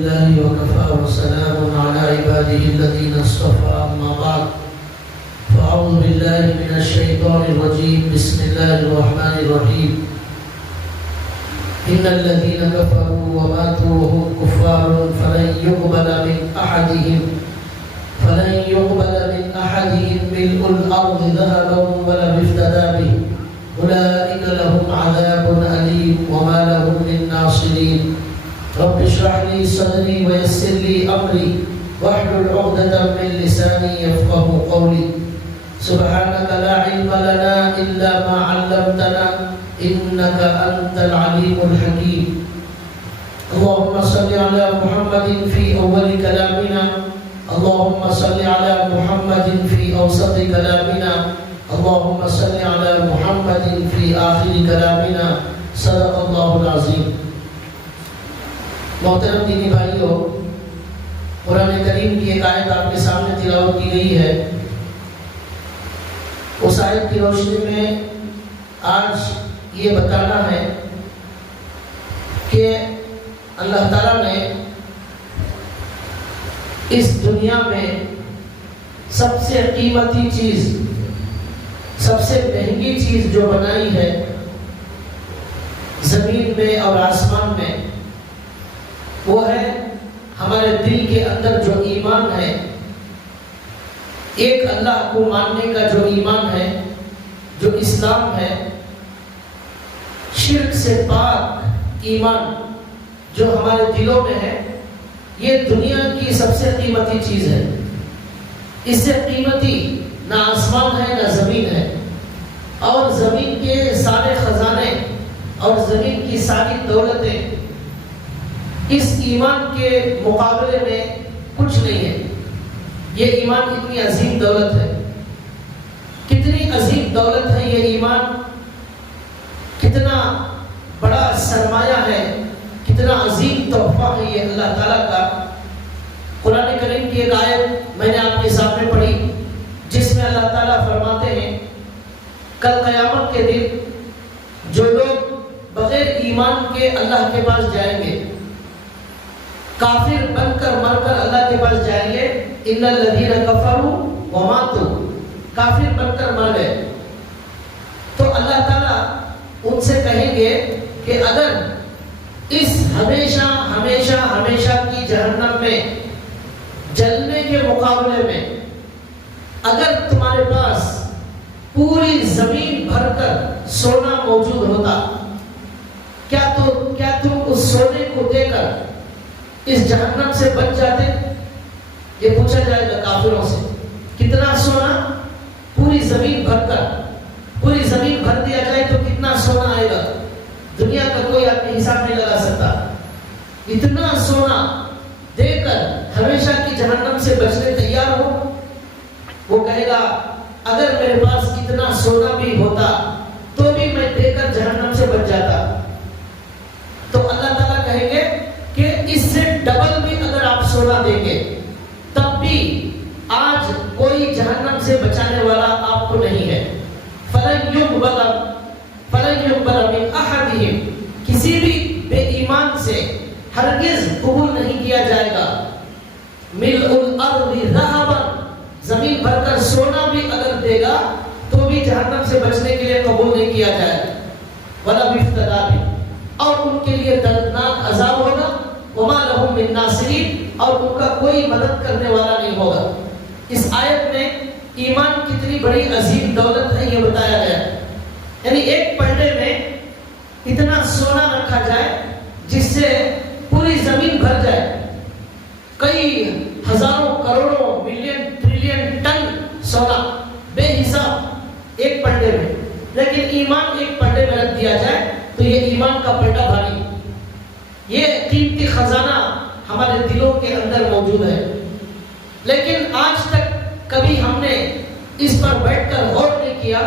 لله وكفى وسلام على عباده الذين اصطفى أما بعد فأعوذ بالله من الشيطان الرجيم بسم الله الرحمن الرحيم إن الذين كفروا وماتوا وهم كفار فلن يقبل من أحدهم ملء الأرض ذهبا ولو افتدى به أولئك لهم عذاب أليم وما لهم من ناصرين رب اشرح لي صدري ويسر لي أمري واحلل عقدة من لساني يفقه قولي سبحانك لا علم لنا إلا ما علمتنا إنك أنت العليم الحكيم اللهم صل على محمد في أول كلامنا اللهم صل على محمد في أوسط كلامنا اللهم صل على محمد في آخر كلامنا صدق الله العظيم. محترم دینی بھائیوں، قرآن کریم کی ایک آیت آپ کے سامنے تلاوت کی گئی ہے. اس آیت کی روشنی میں آج یہ بتانا ہے کہ اللہ تعالیٰ نے اس دنیا میں سب سے قیمتی چیز، سب سے مہنگی چیز جو بنائی ہے زمین میں اور آسمان میں، وہ ہے ہمارے دل کے اندر جو ایمان ہے، ایک اللہ کو ماننے کا جو ایمان ہے، جو اسلام ہے، شرک سے پاک ایمان جو ہمارے دلوں میں ہے. یہ دنیا کی سب سے قیمتی چیز ہے. اس سے قیمتی نہ آسمان ہے نہ زمین ہے، اور زمین کے سارے خزانے اور زمین کی ساری دولتیں اس ایمان کے مقابلے میں کچھ نہیں ہے. یہ ایمان اتنی عظیم دولت ہے. کتنی عظیم دولت ہے یہ ایمان، کتنا بڑا سرمایہ ہے، کتنا عظیم تحفہ ہے یہ اللہ تعالیٰ کا. قرآن کریم کی ایک آیت میں نے آپ کے سامنے پڑھی جس میں اللہ تعالیٰ فرماتے ہیں کل قیامت کے دن جو لوگ بغیر ایمان کے اللہ کے پاس جائیں گے، کافر بن کر مر کر اللہ کے پاس جائیں گے، ان الذین کفروا وماتوا، کافر بن کر مر گئے، تو اللہ تعالیٰ ان سے کہیں گے کہ اگر اس ہمیشہ ہمیشہ ہمیشہ کی جہنم میں جلنے کے مقابلے میں اگر تمہارے پاس پوری زمین بھر کر سونا موجود ہوتا، کیا تم اس سونے کو دے کر اس جہنم سے بچ جاتے؟ یہ پوچھا جائے گا کافروں سے. کتنا سونا؟ پوری زمین بھر کر، پوری زمین بھر دیا جائے تو کتنا سونا آئے گا؟ دنیا کا کوئی آدمی حساب نہیں لگا سکتا. اتنا سونا دے کر ہمیشہ کی جہنم سے بچنے تیار ہو. وہ کہے گا اگر میرے پاس اتنا سونا بھی ہوتا تو بھی میں دے کر جہنم سے بچ جاتا. تو اللہ تعالیٰ کہیں گے کہ اس سے ڈبل بھی اگر آپ سونا دیں گے تب بھی آج کوئی جہنم سے بچانے والا آپ کو نہیں ہے. فَلَنْ يُقْبَلَ مِنْ أَحَدِهِمْ، کسی بھی بے ایمان سے ہرگز قبول نہیں کیا جائے گا. مِلْءُ الْأَرْضِ ذَهَبًا، زمین بھر کر سونا بھی اگر دے گا تو بھی جہنم سے بچنے کے لیے قبول نہیں کیا جائے گا. وَلَوْ افْتَدَىٰ بِهِ، اور ان کے لیے دردناک عذاب ہوگا. وَمَا لَهُم مِّن نَاصِرِينَ، اور ان کا کوئی مدد کرنے والا نہیں ہوگا. اس آیت میں ایمان کتنی بڑی عظیم دولت ہے یہ بتایا گیا. یعنی ایک پلڑے میں اتنا سونا رکھا جائے جس سے پوری زمین بھر جائے، کئی ہزاروں کروڑوں ملین ٹریلین ٹن سونا بے حساب ایک پلڑے میں. لیکن ایمان ایک پلڑے میں رکھ دیا جائے تو یہ ایمان کا پلڑا بھاری، یہ قیمتی خزانہ ہمارے دلوں کے اندر موجود ہے. لیکن آج تک کبھی ہم نے اس پر بیٹھ کر غور نہیں کیا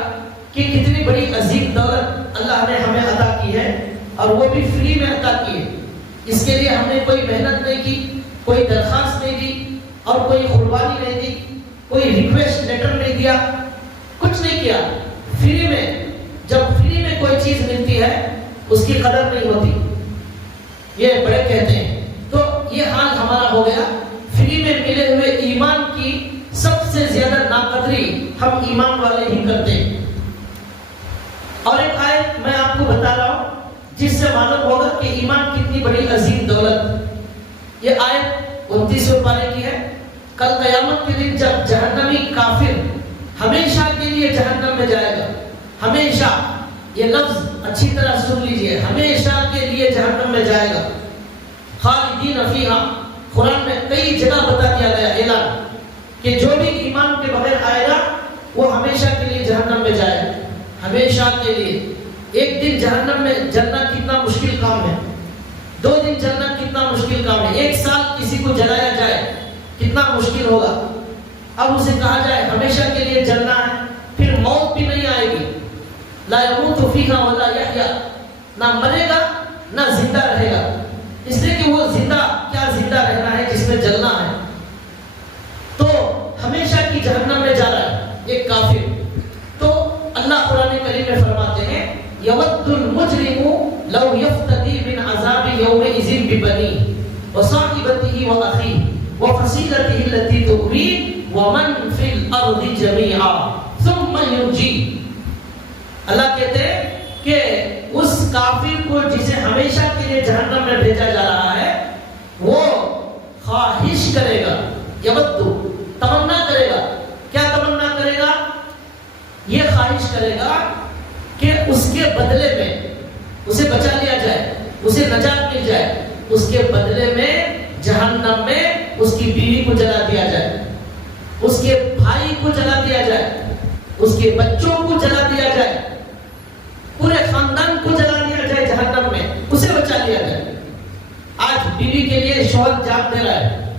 کہ کتنی بڑی عظیم دولت اللہ نے ہمیں عطا کی ہے، اور وہ بھی فری میں عطا کی ہے. اس کے لیے ہم نے کوئی محنت نہیں کی، کوئی درخواست نہیں دی، اور کوئی قربانی نہیں دی، کوئی ریکویسٹ لیٹر نہیں دیا، کچھ نہیں کیا. فری میں، جب فری میں کوئی چیز ملتی ہے اس کی قدر نہیں ہوتی. یہ بڑے کہتے ہیں. تو یہ حال ہم ایمان والے ہی کرتے ہیں۔ اور ایک آیت میں آپ کو بتا رہا ہوں جس سے معلوم ہوگا کہ ایمان کتنی بڑی عظیم دولت۔ یہ آیت 29 پارے کی ہے۔ کل قیامت کے دن جب جہنمی کافر ہمیشہ کے لیے جہنم میں جائے گا، ہمیشہ، یہ لفظ اچھی طرح سن لیجئے، ہمیشہ کے لیے جہنم میں جائے گا، خالدین فیہا، قرآن میں کئی جگہ بتا دیا گیا اعلان کہ جو بھی ایمان کے بغیر آئے گا وہ ہمیشہ کے لیے جہنم میں جائے گا، ہمیشہ کے لیے۔ ایک دن جہنم میں جلنا کتنا مشکل کام ہے، 2 دن جلنا کتنا مشکل کام ہے، 1 سال کسی کو جلایا جائے کتنا مشکل ہوگا۔ اب اسے کہا جائے ہمیشہ کے لیے جلنا ہے، پھر موت بھی نہیں آئے گی، لا يموت فیہا ولا یحیا، نہ مرے گا نہ زندہ رہے گا، اس لیے کہ وہ زندہ کیا زندہ رہنا ہے جس میں جلنا ہے۔ تو ہمیشہ کی جہنم میں جا رہا ہے ایک کافر۔ تو اللہ قرآن کریم میں فرماتے ہیں یود المجرم لو یفتدی من عذاب یومئذ ببنیہ وصاحبتہ واخیہ وفصیلتہ التی تؤویہ ومن فی الارض جمیعا ثم ینجیہ۔ اللہ کہتے ہیں کہ اس کافر کو جسے ہمیشہ کے لیے جہنم میں بھیجا جا رہا ہے وہ خواہش کرے گا، یودو، تمنا کرے گا۔ کیا تمنا کرے گا؟ یہ خواہش کرے گا کہ اس کے بدلے میں اسے بچا لیا جائے، اسے نجات مل جائے، اس کے بدلے میں جہنم میں اس کی بیوی کو جلا دیا جائے، اس کے بھائی کو جلا دیا جائے، اس کے بچوں کو جلا دیا جائے، پورے خاندان کو جلا دیا جائے جہنم میں، اسے بچا لیا جائے۔ آج بیوی کے لیے شوہر جان دے رہا ہے،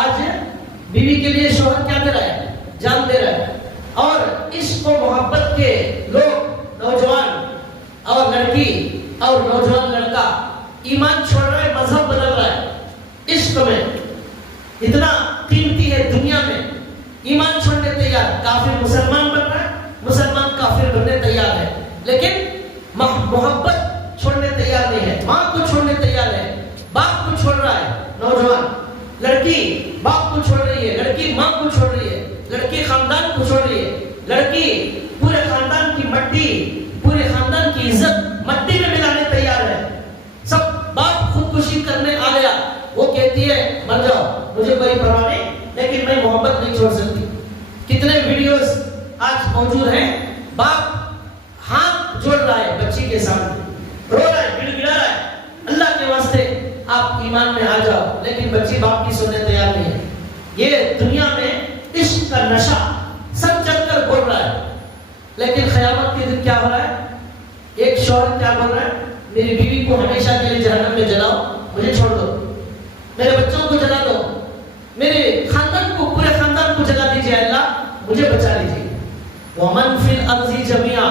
آج بیوی کے لیے شوہر کیا دے رہا ہے؟ جان دے رہا ہے۔ اور عشق و محبت کے لوگ، نوجوان اور لڑکی اور نوجوان لڑکا ایمان چھوڑ رہا ہے، مذہب بدل رہا ہے، عشق میں اتنا قیمتی ہے دنیا میں، ایمان چھوڑنے تیار، کافر مسلمان بن رہا ہے، مسلمان کافر بننے تیار ہے، لیکن محبت چھوڑنے تیار نہیں ہے، ماں کو چھوڑنے تیار ہے، باپ کو چھوڑ رہا ہے، نوجوان لڑکی باپ کو چھوڑ رہی ہے، لڑکی ماں کو چھوڑ رہی ہے، لڑکی خاندان کو چھوڑ رہی ہے، لڑکی پورے خاندان کی مٹی، پورے خاندان کی عزت مٹی میں ملانے تیار ہے۔ سب باپ خودکشی کرنے آ گیا، وہ کہتی ہے مر جاؤ مجھے کوئی پرواہ نہیں، لیکن میں محبت نہیں چھوڑ سکتی۔ کتنے ویڈیوز آج موجود ہیں، باپ ہاتھ جوڑ رہا ہے بچی کے سامنے، رو رہا ہے، گڑ گڑا رہا ہے، اللہ کے واسطے آپ ایمان میں آ جاؤ، لیکن بچی باپ کی سننے تیار نہیں ہے۔ یہ دنیا میں عشق کا نشہ سب چل کر بول رہا ہے، لیکن قیامت کے دن کیا ہو رہا ہے؟ ایک شوہر کیا بول رہا ہے؟ میری بیوی کو ہمیشہ کے لیے جہنم میں جلاؤ، مجھے چھوڑ دو، میرے بچوں کو جلا دو، میرے خاندان کو، پورے خاندان کو جلا دیجیے، اللہ مجھے بچا لیجیے۔ ومن فی الارض جميعا،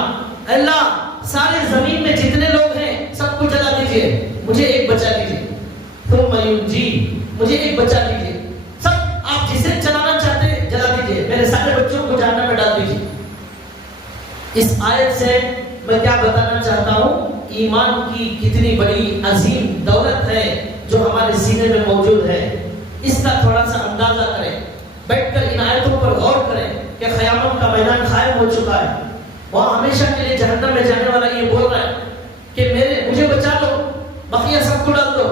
اللہ سارے زمین میں جتنے لوگ ہیں سب کو جلا دیجیے، مجھے ایک بچا لیجیے، ثم ینجی، مجھے ایک بچا لیجیے، سب آپ جسے جلانا چاہتے ہیں جلا دیجیے، میرے سارے بچوں کو جہنم میں ڈال دیجیے۔ اس آیت سے میں کیا بتانا چاہتا ہوں؟ ایمان کی کتنی بڑی عظیم دولت ہے جو ہمارے سینے میں موجود ہے، اس کا تھوڑا سا اندازہ کریں، بیٹھ کر ان آیتوں پر غور کریں کہ قیامت کا میدان قائم ہو چکا ہے، وہاں ہمیشہ کے لیے جہنم میں جانے والا یہ بول رہا ہے کہ مجھے بچا لو، بقیہ سب کو ڈال دو۔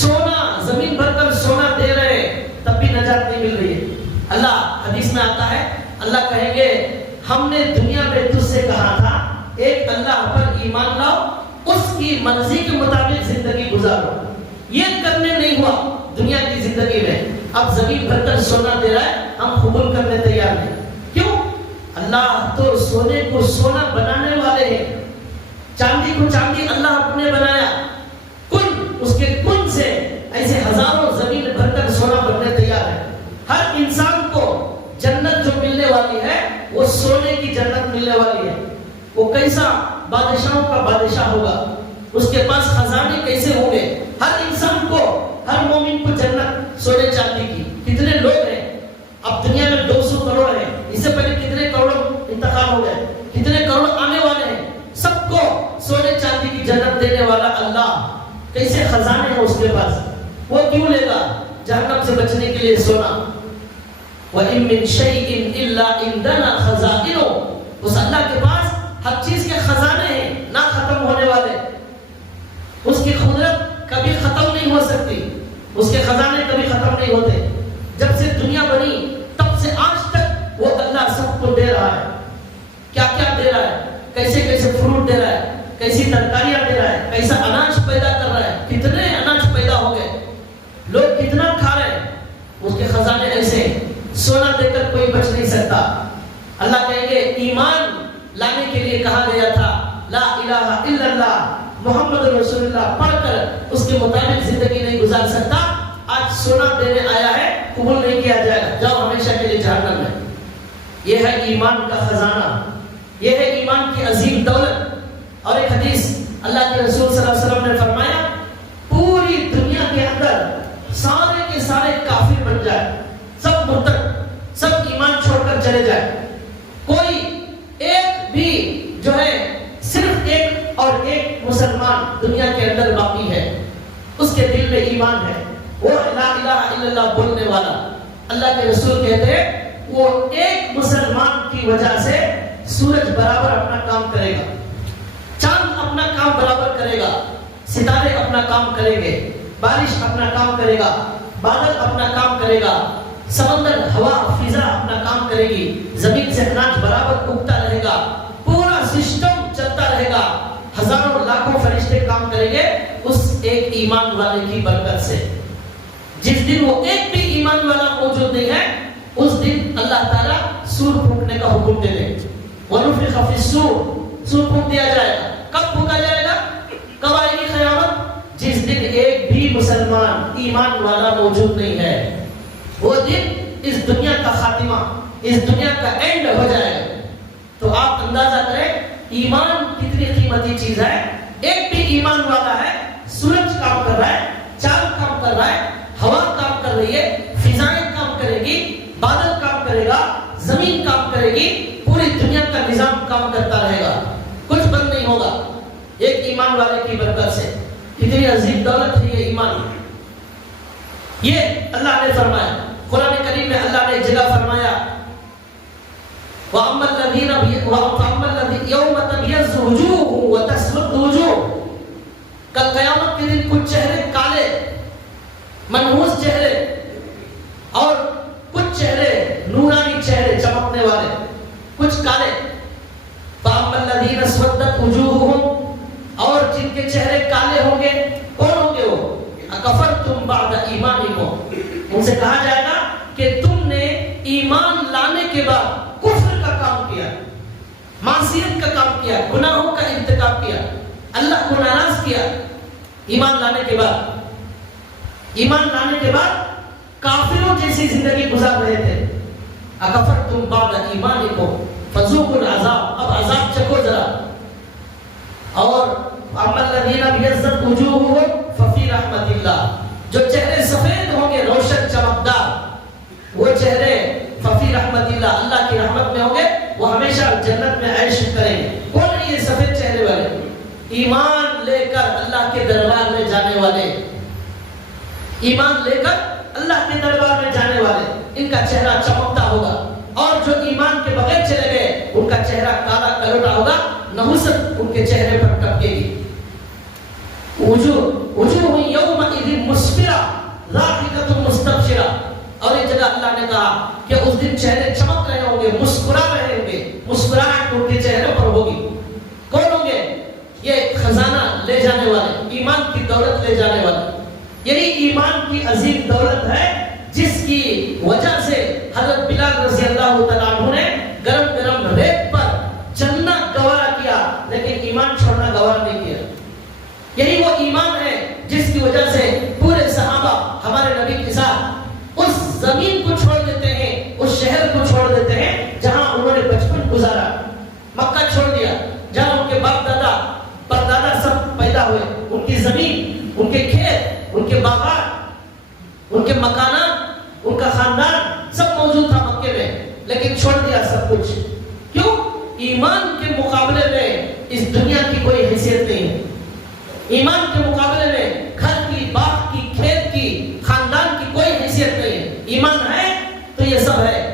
سونا زمین بھر کر سونا دے رہے ہیں تب بھی نجات نہیں مل رہی ہے۔ اللہ حدیث میں آتا ہے، اللہ کہیں گے ہم نے دنیا میں تجھ سے کہا تھا ایک اللہ پر ایمان لاؤ، اس کی مرضی کے مطابق زندگی گزارو، یہ کرنے نہیں ہوا دنیا کی زندگی میں، اب زمین بھر کر سونا دے رہا ہے، ہم قبول کرنے تیار نہیں۔ کیوں؟ اللہ تو سونے کو سونا بنانے والے ہیں، چاندی کو چاندی اللہ اپنے بنایا، کن اس کے کن سے ایسے ہزاروں زمین بھر کر سونا بننے تیار ہے۔ ہر انسان کو جنت جو ملنے والی ہے وہ سونے کی جنت ملنے والی ہے۔ وہ کیسا بادشاہوں کا بادشاہ ہوگا، اس کے پاس خزانے کیسے ہوں گے؟ ہر انسان کو، ہر مومن کو جنت سونے چاندی کی۔ کتنے لوگ ہیں اب دنیا میں؟ 200 کروڑ ہیں، اس سے پہلے کتنے کروڑ انتقال ہو گئے، کتنے کروڑ آنے والے ہیں، سب کو سونے چاندی کی جنت دینے والا اللہ کیسے خزانے ہیں اس کے پاس، وہ کیوں لے گا جہنم سے بچنے کے لیے سونا؟ وَإِن مِّن شَيْءٍ إِلَّا عِندَنَا خَزَائِنُهُ، اس اللہ کے پاس ہر چیز کے خزانے ہیں نہ ختم ہونے والے، اس کی قدرت کبھی ختم نہیں ہو سکتی، اس کے خزانے کبھی ختم نہیں ہوتے۔ جب سے دنیا بنی تب سے آج تک وہ اللہ سب کو دے رہا ہے۔ کیا کیا دے رہا ہے، کیسے کیسے فروٹ دے رہا ہے، کیسی ترکاریاں دے رہا ہے، کیسا اناج پیدا کر رہا ہے، کتنے اناج پیدا ہو گئے، لوگ کتنا کھا رہے ہیں، اس کے خزانے ایسے ہیں، سونا دے کر کوئی بچ نہیں سکتا۔ اللہ کہیں گے ایمان لانے کے لیے کہا گیا تھا لا الہ الا اللہ محمد رسول اللہ پڑھ کر اس کے مطابق زندگی نہیں گزار سکتا، آج سونا دینے آیا ہے قبول نہیں کیا جائے گا، جاؤ ہمیشہ کے لیے جہنم میں۔ یہ ہے ایمان کا خزانہ، یہ ہے ایمان کی عظیم دولت۔ اور ایک حدیث اللہ کے رسول صلی اللہ علیہ وسلم نے فرمایا پوری دنیا کے اندر سارے کے سارے کافر بن جائے، سب مرتد، سب ایمان چھوڑ کر چلے جائے، کوئی ایک بھی جو ہے صرف ایک اور ایک مسلمان دنیا کے اندر باقی ہے، اس کے دل میں ایمان ہے، وہ لا الہ الا اللہ بولنے والا۔ اللہ کے رسول کہتے ہیں وہ ایک مسلمان کی وجہ سے سورج برابر اپنا کام کرے گا، چاند اپنا کام برابر کرے گا، ستارے اپنا کام کریں گے، بارش اپنا کام کرے گا، بادل اپنا کام کرے گا، سمندر ہوا فضا اپنا کام کرے گی، زمین سے اناج برابر اگتا رہے گا، پورا سسٹم چلتا رہے گا، ہزاروں لاکھوں فرشتے کام کریں گے اس ایک ایمان والے کی برکت سے۔ جس دن وہ ایک بھی ایمان والا موجود نہیں ہے اس دن اللہ تعالیٰ سور پھونکنے کا حکم دے دے، وَنُفِخَ فِي الصُّورِ، سور پھونک دیا جائے گا۔ کب پھونکا جائے گا، کب آئے گی قیامت؟ جس دن ایک بھی مسلمان ایمان والا موجود نہیں ہے، وہ دن اس دنیا کا خاتمہ، اس دنیا کا اینڈ ہو جائے گا۔ تو آپ اندازہ کریں ایمان کتنی قیمتی چیز ہے۔ ایک بھی ایمان والا ہے، سورج کام کر رہا ہے، چاند کام کر رہا ہے، ہوا کام کر رہی ہے، فضائیں کام کرے گی، بادل کام کرے گا، زمین کام کرے گی، پوری دنیا کا نظام کام کرتا رہے گا، کچھ بند نہیں ہوگا ایک ایمان والے کی برکت سے۔ کتنی عظیم دولت ہے یہ ایمان۔ یہ اللہ نے فرمایا قرآن کریم میں، اللہ نے جگہ فرمایا وَأَمَّا الَّذِينَ يَوْمَ تَبْيَضُّ وُجُوهُ وَتَسْوَدُّ وُجُوهُ، کل قیامت کے دن کچھ چہرے کالے منحوس چہرے اور کچھ چہرے نورانی چہرے چمکنے والے، کچھ کالے۔ فَأَمَّا الَّذِينَ اسْوَدَّتْ وُجُوهُهُمْ، اور جن کے چہرے کالے ہوں گے، کون ہوں گے وہ؟ اَكَفَرْتُمْ بَعْدَ إِيمَانِكُمْ، ان سے کہا جائے گا کہ تم نے ایمان لانے کے بعد کفر کا کام کیا، معصیت کا کام کیا، گناہوں کا ارتکاب کیا، اللہ کو ناراض کیا۔ ایمان لانے کے بعد، ایمان لانے کے بعد کافروں جیسی زندگی گزار رہے تھے۔ اکفرتم بعد ایمانکم فذوقوا العذاب، اب عذاب چکو ذرا۔ اور اما الذین ابیضت وجوہہم ففی رحمت اللہ، جو چہرے سفید ہوں گے روشن چمکدار، وہ چہرے ففی رحمت اللہ، اللہ کی رحمت میں ہوں گے، وہ ہمیشہ جنت میں عیش کریں گے۔ کون ہے یہ سفید چہرے والے؟ ایمان لے کر اللہ کے دربار میں جانے والے، ایمان لے کر اللہ کے دربار میں جانے والے، ان کا چہرہ چمکتا ہوگا۔ اور جو ایمان کے بغیر چلے گئے ان کا چہرہ کالا کلوٹا ہوگا، نحوست ان کے چہرے پر ٹپکے گی۔ وجوہ یومئذ مسفرہ ضاحکۃ مستبشرہ، اور ایک جگہ اللہ نے کہا کہ اس دن چہرے چمک رہے ہوں گے، مسکرا رہے ہوں گے، مسکراہٹ ان کے چہرے پر ہوگی۔ کون ہوں گے؟ یہ خزانہ لے جانے والے، ایمان کی دولت لے جانے والے۔ یہی ایمان کی عظیم دولت ہے جس کی وجہ سے حضرت بلال رضی اللہ تعالیٰ عنہ نے گرم گرم ریت پر چلنا گوارا کیا، لیکن ایمان چھوڑنا گوارا نہیں کیا۔ یہی وہ ایمان ہے جس کی وجہ سے پورے صحابہ ہمارے نبی کے ساتھ اس زمین کو چھوڑ دیتے ہیں، اس شہر کو چھوڑ دیتے ہیں جہاں انہوں نے بچپن گزارا، مکہ چھوڑ دیا جہاں ان کے باپ دادا پردادا سب پیدا ہوئے، ان کی زمین، ان کے کھیت، ان کے باغات، ان کے مکانات، ان کا خاندان سب موجود تھا مکے میں، لیکن چھوڑ دیا سب کچھ۔ کیوں؟ ایمان کے مقابلے میں اس دنیا کی کوئی حیثیت نہیں ہے۔ ایمان کے مقابلے میں گھر کی، باغ کی، کھیت کی، خاندان کی کوئی حیثیت نہیں ہے۔ ایمان ہے تو یہ سب ہے۔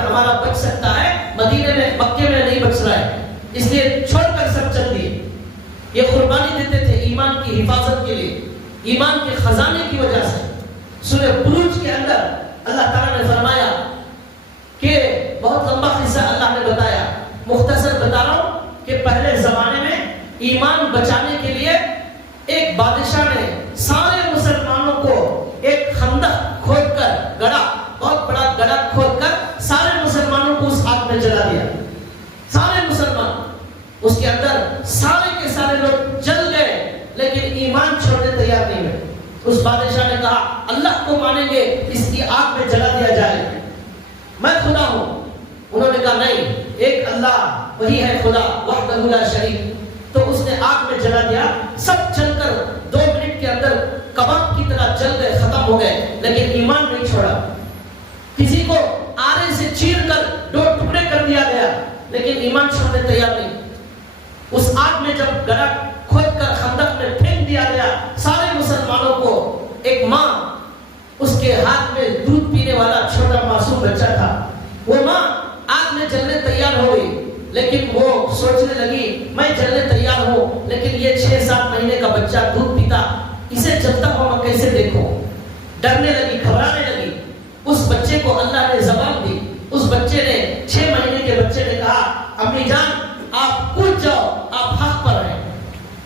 ہمارا بچ سکتا ہے، مدینے میں مکے میں نہیں بچ رہا ہے، اس لیے چھوڑ کر سب چل دیے۔ یہ قربانی دیتے تھے ایمان کی حفاظت کے لیے، ایمان کے خزانے کی وجہ سے۔ سورہ بروج کے اندر اللہ تعالیٰ نے فرمایا کہ بہت لمبا قصہ اللہ نے بتایا، مختصر بتا رہا ہوں کہ پہلے زمانے میں ایمان بچانے کے لیے ایک بادشاہ نے سارے مسلمانوں کو ایک خندق کھود کر گڑھا، بہت بڑا گڑھا کھود کر سارے مسلمانوں کو اس آگ میں جلا دیا۔ سارے مسلمان اس کے اندر سارے کے سارے لوگ جل گئے، لیکن ایمان چھوڑنے تیار نہیں ہوئے۔ اس بادشاہ نے کہا اللہ کو مانیں گے، اس کی آگ میں جلا دیا جائے، میں خدا ہوں۔ انہوں نے کہا نہیں، ایک اللہ وہی ہے خدا وحدہ لا شریک۔ تو اس نے آگ میں جلا دیا، سب جل کر 2 منٹ کے اندر کباب کی طرح جل گئے، ختم ہو گئے، لیکن ایمان نہیں چھوڑا۔ کسی کو آرے سے چیر کر 2 ٹکڑے کر دیا گیا، لیکن ایمان چھوڑنے تیار نہیں۔ اس آگ میں جب گڑھا کھود کر خندق میں پھینک دیا گیا، سارے مسلمانوں کو، ایک ماں اس کے ہاتھ میں دودھ پینے والا چھوٹا معصوم بچہ تھا، وہ ماں آگ میں جلنے تیار ہو گئی، لیکن وہ سوچنے لگی میں جلنے تیار ہوں، لیکن یہ 6-7 مہینے کا بچہ دودھ پیتا، اسے جلتا ہوا میں کیسے دیکھوں؟ ڈرنے لگی، گھبرانے لگی۔ اس بچے کو اللہ نے زبان دی، اس بچے نے 6 مہینے کے بچے نے کہا امی جان آپ کود جاؤ، آپ حق پر ہیں،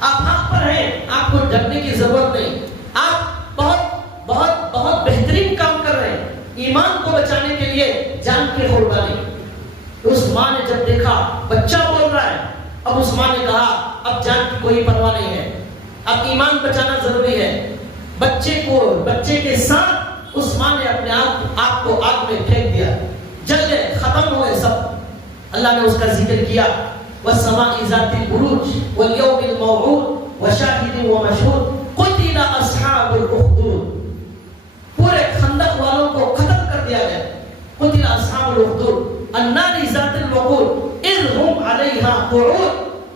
آپ حق پر ہیں، آپ کو ڈرنے کی ضرورت نہیں، آپ بہت بہت بہت بہترین کام کر رہے ہیں، ایمان کو بچانے کے لیے جان کی قربانی۔ اس ماں نے جب دیکھا بچہ بول رہا ہے، اب اس ماں نے کہا اب جان کی کوئی پرواہ نہیں ہے، اب ایمان بچانا ضروری ہے۔ بچے کے ساتھ اس ماں نے اپنے آپ کو آگ میں پھینک دیا، جل گئے، ختم ہوئے سب۔ اللہ نے اس کا ذکر کیا وَالسَّمَاءِ ذَاتِ الْبُرُوجِ وَالْيَوْمِ الْمَوْعُودِ وَشَاهِدٍ وَمَشْهُودٍ قُتِلَ أَصْحَابُ الْأُخْدُودِ، پورے خندق والوں کو ختم کر دیا گیا۔ قُتِلَ أَصْحَابُ الْأُخْدُودِ النَّارِ ذَاتِ الْوَقُودِ إِذْ هُمْ عَلَيْهَا قُعُودٌ،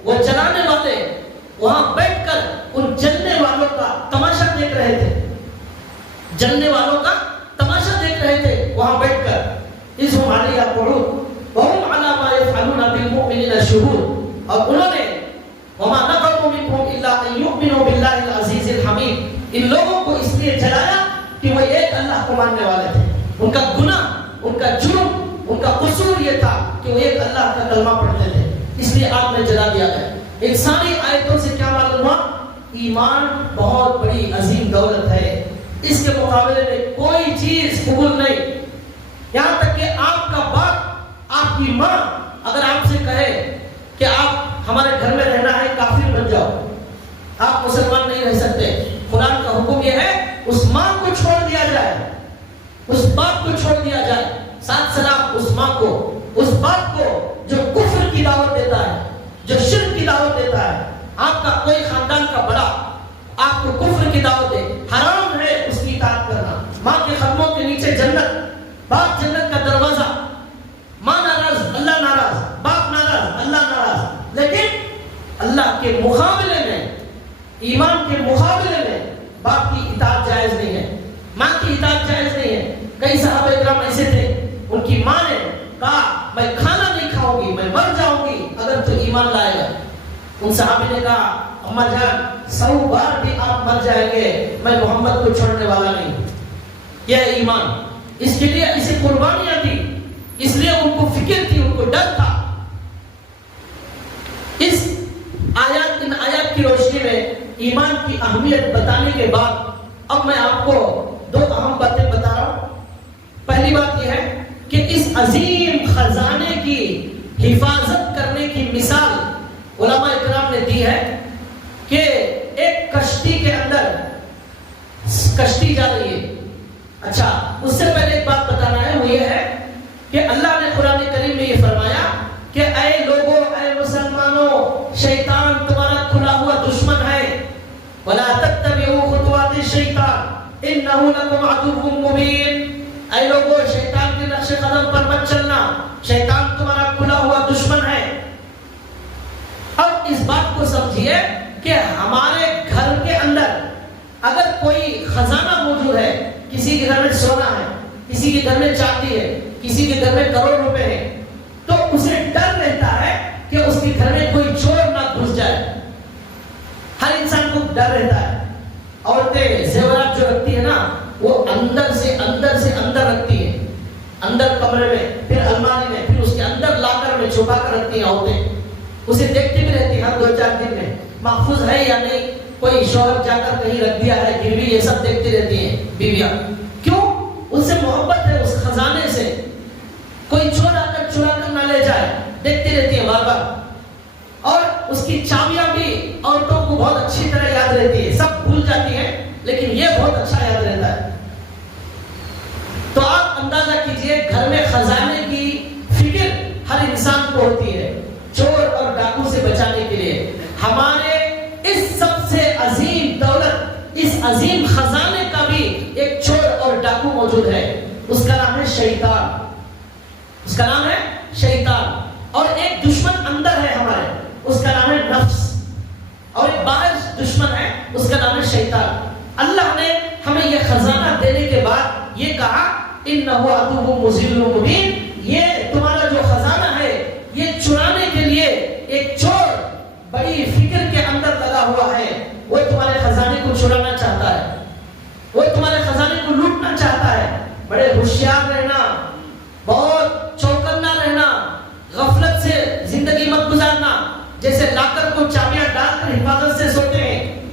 وہ جلانے والے وہاں بیٹھ کر ان جلنے والوں کا تماشا دیکھ رہے تھے، جلنے والوں کا تماشا دیکھ رہے تھے وہاں بیٹھ کر۔ إِذْ هُمْ عَلَيْهَا قُعُودٌ وَهُمْ عَلَى مَا يَفْعَلُونَ بِالْمُؤْمِنِينَ شُهُودٌ، اور انہوں نے وَمَا نَقَمُوا مِنْهُمْ إِلَّا أَن يُؤْمِنُوا بِاللَّهِ الْعَزِيزِ الْحَمِيدِ، ان لوگوں کو اس لیے جلایا کہ وہ ایک اللہ کو ماننے والے تھے۔ ان کا گناہ، ان کا جرم، ان کا قصور یہ تھا کہ وہ ایک اللہ کا کلمہ پڑھتے تھے، اس لیے آگ میں جلا دیا گیا۔ ان ساری آیتوں سے کیا معلوم ہوا؟ ایمان بہت بڑی عظیم دولت ہے، اس کے مقابلے میں کوئی چیز قبول نہیں۔ یہاں تک کہ آپ کا باپ، آپ کی ماں اگر آپ سے کہے کہ آپ ہمارے گھر میں رہنا ہے، کافر بن جاؤ، آپ مسلمان نہیں رہ سکتے، قرآن کا حکم یہ ہے اس ماں کو چھوڑ دیا جائے، اس باپ کو چھوڑ دیا جائے، ساتھ سلام اس ماں کو، اس باپ کو جو کفر کی دعوت دیتا ہے، جو شرک کی دعوت دیتا ہے۔ آپ کا کوئی خاندان کا بڑا آپ کو کفر کی دعوت دے، حرام ہے اس کی اطاعت کرنا۔ ماں کے قدموں کے نیچے جنت، باپ جنت کا دروازہ، ماں ناراض اللہ ناراض، باپ ناراض اللہ ناراض، لیکن اللہ کے مقابلے میں، ایمان کے مقابلے میں باپ کی اطاعت جائز نہیں ہے، ماں کی اطاعت جائز نہیں ہے۔ کئی صحابہ اکرام ایسے تھے، ان کی ماں نے کہا میں کھانا نہیں کھاؤں گی، میں مر جاؤں گی اگر تو ایمان لائے گا۔ ان صحابی نے کہا اماں جان 100 بار بھی آپ مر جائیں گے، میں محمد کو چھوڑنے والا نہیں۔ یہ ہے ایمان، اس کے لیے اسے قربانیاں دی، اس لیے ان کو فکر تھی، ان کو ڈر تھا۔ ان آیات کی روشنی میں ایمان کی اہمیت بتانے کے بعد اب میں آپ کو 2 اہم باتیں بتا رہا ہوں۔ پہلی بات یہ ہے کہ اس عظیم خزانے کی حفاظت کرنے کی مثال علماء اکرام نے دی ہے کہ ایک کشتی کے اندر کشتی جا رہی ہے۔ اچھا، اس سے پہلے ایک بات بتانا ہے، وہ یہ ہے کہ اللہ نے قرآن کریم میں یہ فرمایا کہ اے لوگوں، اے مسلمانوں، شیطان تمہارا کھلا ہوا دشمن ہے، وَلَا تَتَّبِعُوا خُطُوَاتِ الشَّيْطَانِ إِنَّهُ لَكُمْ عَدُوٌّ مُّبِينٌ، اے لوگوں شیطان کے نقش قدم پر مت چلنا، شیطان تمہارا کھلا ہوا دشمن ہے۔ اب اس بات کو سمجھیے کہ ہمارے گھر کے اندر اگر کوئی خزانہ موجود ہے، کسی کے گھر میں سونا ہے، کسی کے گھر میں چاندی ہے، کسی کے گھر میں کروڑ روپے عورتیں زیورات جو رکھتی ہے نا وہ اندر سے اندر رکھتی ہے، اندر کمرے میں، پھر الماری میں، پھر اس کے اندر لاکر میں چھپا کر رکھتی ہیں عورتیں. اسے دیکھتی بھی رہتی ہر 2-4 دن میں محفوظ ہے یا نہیں، کوئی شوہر جا کر کہیں رکھ دیا ہے گروی، یہ سب دیکھتی رہتی ہیں بیویاں. کیوں؟ اس سے محبت ہے، اس خزانے سے. کوئی چور آ کر چرا کر نہ لے جائے، دیکھتی رہتی ہیں بار بار. اور اس کی چابیاں بھی عورتوں کو بہت اچھی طرح یاد رہتی ہے، سب بھول جاتی ہیں لیکن یہ بہت اچھا یاد رہتا ہے. تو آپ اندازہ کیجئے گھر میں خزانے کی فکر ہر انسان کو ہوتی ہے چور اور ڈاکو سے بچانے کے لیے. ہمارے اس سب سے عظیم دولت، اس عظیم خزانے کا بھی ایک چور اور ڈاکو موجود ہے، اس کا نام ہے شیطان. اس کا نام ہے شیطان. اور ایک دشمن اندر ہے ہمارے، اس کا نام ہے نفس. اور ایک باہر دشمن ہے، اس کا نام ہے شیطان. اللہ نے ہمیں یہ خزانہ دینے کے بعد یہ کہا انہ عدو مضل مبین، یہ تمہارا جو خزانہ ہے یہ چرانے کے لیے ایک چور بڑی فکر کے اندر لگا ہوا ہے. وہ تمہارے خزانے کو چرانا چاہتا ہے، وہ تمہارے خزانے کو لوٹنا چاہتا ہے. بڑے ہوشیار رہنا، بہت چوکنا رہنا، غفلت سے زندگی مت گزارنا. جیسے لاکر کو چابیاں ڈال کر حفاظت سے سوتے ہیں،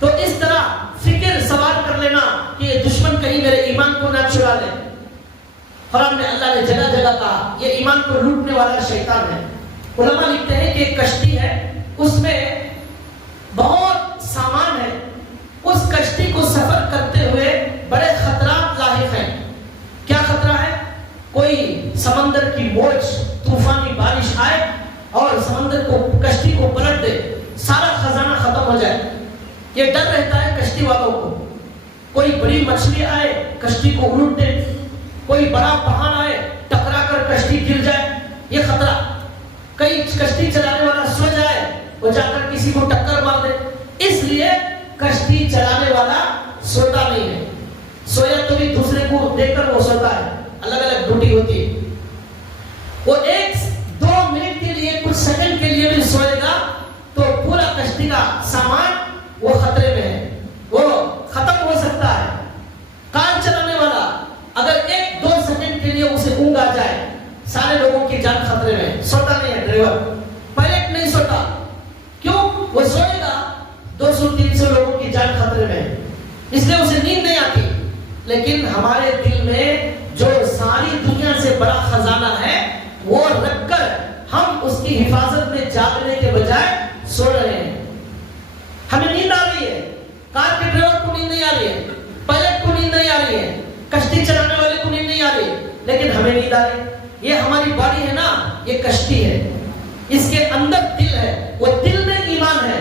تو اس طرح فکر سوار کر لینا کہ یہ دشمن کہیں میرے ایمان کو نہ چرا لے. قرآن میں اللہ نے جگہ جگہ کہا یہ ایمان کو لوٹنے والا شیطان ہے. علماء لکھتے ہیں کہ ایک کشتی ہے، اس میں بہت سامان ہے. اس کشتی کو سفر کرتے ہوئے بڑے خطرات لاحق ہیں. کیا خطرہ ہے؟ کوئی سمندر کی موج، طوفانی بارش آئے اور سمندر کو، کشتی کو پلٹ دے، سارا خزانہ ختم ہو جائے. یہ ڈر رہتا ہے کشتی والوں کو. کوئی بڑی مچھلی آئے کشتی کو الٹ دے، کوئی بڑا پہاڑ آئے ٹکرا کر کشتی گر جائے، یہ خطرہ. کئی کشتی چلانے والا سو جائے، وہ جا کر کسی کو ٹکر مار دے. اس لیے کشتی چلانے والا سوتا نہیں ہے. سویا تو بھی دوسرے کو دے کر وہ سوتا ہے، الگ الگ ڈیوٹی ہوتی ہے. وہ 1-2 منٹ کے لیے، کچھ سیکنڈ کے لیے بھی سوئے گا تو پورا کشتی کا سامان وہ خطرے میں ہے، وہ ختم ہو سکتا ہے. کار چلانے والا اگر 1-2 سیکنڈ کے لیے اسے اونگ آ جائے، سارے لوگوں کی جان خطرے میں. سوتا نہیں ہے ڈرائیور، پائلٹ نہیں سوتا. کیوں؟ وہ سوئے گا 200-300 لوگوں کی جان خطرے میں، اس لیے اسے نیند نہیں آتی. لیکن ہمارے دل میں جو ساری دنیا سے بڑا خزانہ ہے وہ رکھ کر ہم اس کی حفاظت میں جاگنے کے بجائے سو رہے ہیں. ہمیں نیند آ رہی ہے، کار کے ڈرائیور کو نیند نہیں آ رہی ہے، پائلٹ کو نیند نہیں آ رہی ہے، کشتی چلانے والے کو نیند نہیں آ رہی، لیکن ہمیں نیند آ رہی ہے. یہ ہماری باڈی ہے نا، یہ کشتی ہے، اس کے اندر دل ہے، وہ دل میں ایمان ہے.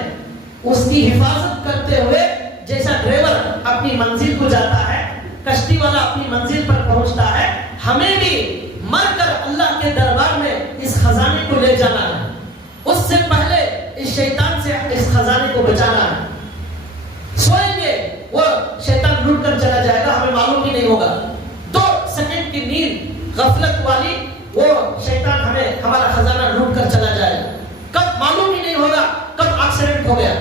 اس کی حفاظت کرتے ہوئے جیسا ڈرائیور اپنی منزل کو جاتا ہے، کشتی والا اپنی منزل پر پہنچتا ہے، ہمیں بھی مر کر اللہ کے دربار میں اس خزانے کو لے جانا ہے. اس سے پہلے اس شیطان سے اس خزانے کو بچانا ہے. سوئیں گے وہ شیطان لوٹ کر چلا جائے گا، ہمیں معلوم بھی نہیں ہوگا. 2 سیکنڈ کی نیند غفلت والی، وہ شیطان ہمیں ہمارا خزانہ لوٹ کر چلا جائے گا. کب معلوم ہی نہیں ہوگا کب ایکسیڈنٹ ہو گیا.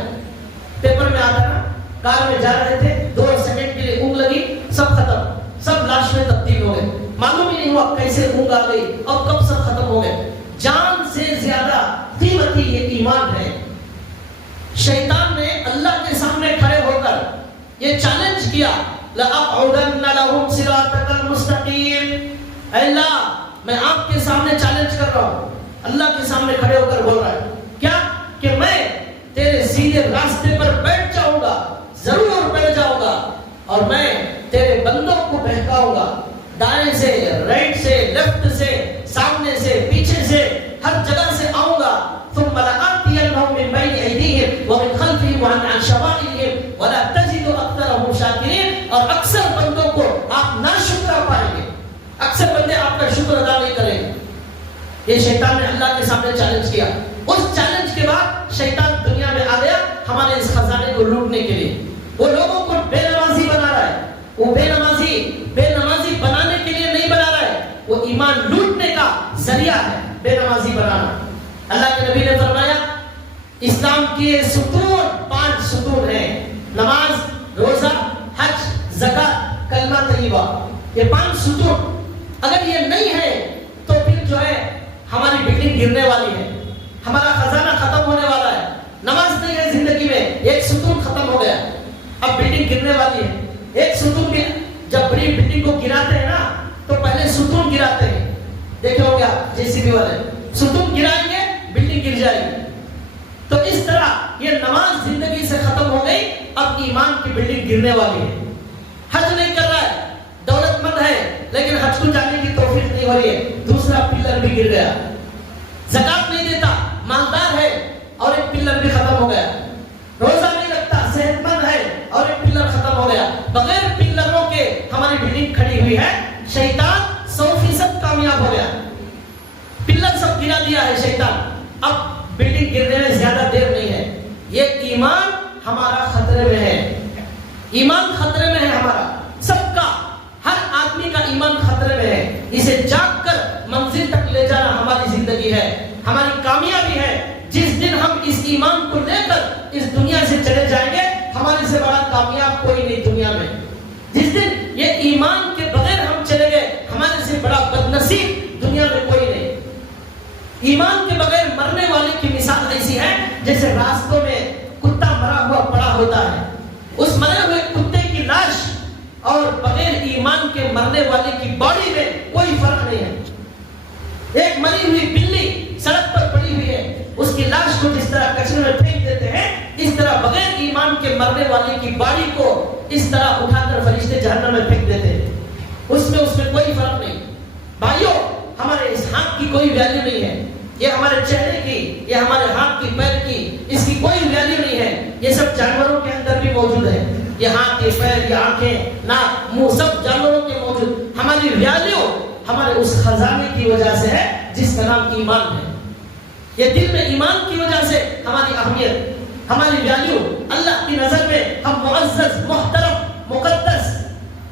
پیپر میں آتا نا، کار میں جا رہے تھے، 2 سیکنڈ کے لیے اونگ لگی، سب ختم، سب لاش میں تبدیل ہو گئے. معلوم ہی نہیں ہوا کیسے اونگ آ گئی اور کب سب ختم ہو گئے. جان سے زیادہ قیمتی یہ ایمان ہے. شیطان نے اللہ کے سامنے کھڑے ہو کر یہ چیلنج کیا، لَأَقْعُدَنَّ لَهُمْ صِرَاطَكَ الْمُسْتَقِيمَ. اے اللہ میں آپ کے سامنے چیلنج کر رہا ہوں. اللہ کے سامنے کھڑے ہو کر بول رہا ہے کیا؟ کہ میں تیرے سیدھے راستے پر بیٹھ جاؤں گا، ضرور بیٹھ جاؤں گا، اور میں تیرے بندوں کو بہکاؤں گا. دائیں سے، رائٹ سے، لیفٹ سے، سامنے سے، پیچھے سے، ہر جگہ سے آؤں گا. ثم لآتینہم من بین ایدیہم ومن خلفہم وعن شمائلہم ولا تجد اکثرہم شاکرین. اور اکثر بندوں کو آپ ناشکرہ پائیں گے، اکثر بندے آپ کا شکر ادا نہیں کریں گے. یہ شیطان نے اللہ کے سامنے چیلنج کیا. اس چیلنج کے بعد شیطان دنیا میں آ گیا ہمارے اس خزانے کو لوٹنے کے لیے. وہ لوگوں کو بے نمازی بنا رہا ہے. وہ بے نمازی بنانے کے لیے نہیں بنا رہا ہے، وہ ایمان لوٹنے کا ذریعہ ہے بے نمازی بنانا. اللہ کے نبی نے فرمایا اسلام کے ستون 5 ستون ہیں: نماز، روزہ، طیبہ، یہ 5 ستون اگر یہ نہیں ہے تو پھر جو ہے ہماری بلڈنگ گرنے والی ہے، ہمارا خزانہ ختم ہونے والا ہے. نماز نہیں ہے زندگی میں، ایک ستون ختم ہو گیا، اب بلڈنگ گرنے والی ہے. ایک ستون بھی جب بڑی بلڈنگ کو گراتے ہیں نا تو پہلے ستون گراتے ہیں. دیکھے ہو گیا JCB والے ستون گرائیں گے بلڈنگ گر جائے گی. تو اس طرح یہ نماز زندگی سے ختم ہو گئی، اب ایمان کی بلڈنگ گرنے والی ہے. حج نہیں کر رہا ہے، دولت مند ہے لیکن حج کو جانے کی توفیق نہیں ہو رہی ہے، دوسرا پلر بھی گر گیا. زکات نہیں دیتا، مالدار ہے اور ایک پلر بھی ختم ہو گیا. روزہ نہیں رکھتا، صحت مند ہے اور ایک پلر ختم ہو گیا. بغیر پلروں کے ہماری بلڈنگ کھڑی ہوئی ہے. شیطان 100% کامیاب ہو گیا، پلر سب گرا دیا ہے شیطان. اب بلڈنگ گرنے میں زیادہ دیر نہیں ہے. یہ ایمان ہمارا خطرے میں ہے، ایمان خطرے میں ہے ہمارا، سب کا، ہر آدمی کا ایمان خطرے میں ہے. اسے جاگ کر منزل تک لے جانا ہماری زندگی ہے، ہماری کامیابی ہے. جس دن ہم اس ایمان کو لے کر اس دنیا سے چلے جائیں گے، ہمارے سے بڑا کامیاب کوئی نہیں دنیا میں. جس دن یہ ایمان کے بغیر ہم چلے گئے، ہمارے سے بڑا بدنصیب دنیا میں کوئی نہیں. ایمان کے بغیر مرنے والے کی مثال ایسی ہے جیسے راستوں میں کتا مرا ہوا پڑا ہوتا ہے. اس مرے ہوئے کتے کی لاش اور بغیر ایمان کے مرنے والے کی باڈی میں کوئی فرق نہیں ہے. ایک مری ہوئی بلی سڑک پر پڑی ہوئی ہے، اس کی لاش کو جس طرح کچرے میں پھینک دیتے ہیں، اس طرح بغیر ایمان کے مرنے والے کی باڈی کو اس طرح اٹھا کر فرشتے جہنم میں پھینک دیتے ہیں. اس میں کوئی فرق نہیں. بھائیوں، ہمارے اس ہاتھ کی کوئی ویلیو نہیں ہے، یہ ہمارے چہرے کی، یہ ہمارے ہاتھ کی، پیر کی، اس کی کوئی ویلیو نہیں ہے. یہ سب جانوروں کے اندر بھی موجود ہے. یہ ہاتھ، یہ پیر، یہ آنکھیں، ناک، منہ، سب جانوروں کے موجود. ہماری ویلیو ہمارے اس خزانے کی وجہ سے ہے جس کا نام ایمان ہے. یہ دل میں ایمان کی وجہ سے ہماری اہمیت، ہماری ویلیو اللہ کی نظر میں ہم معزز، محترم، مقدس،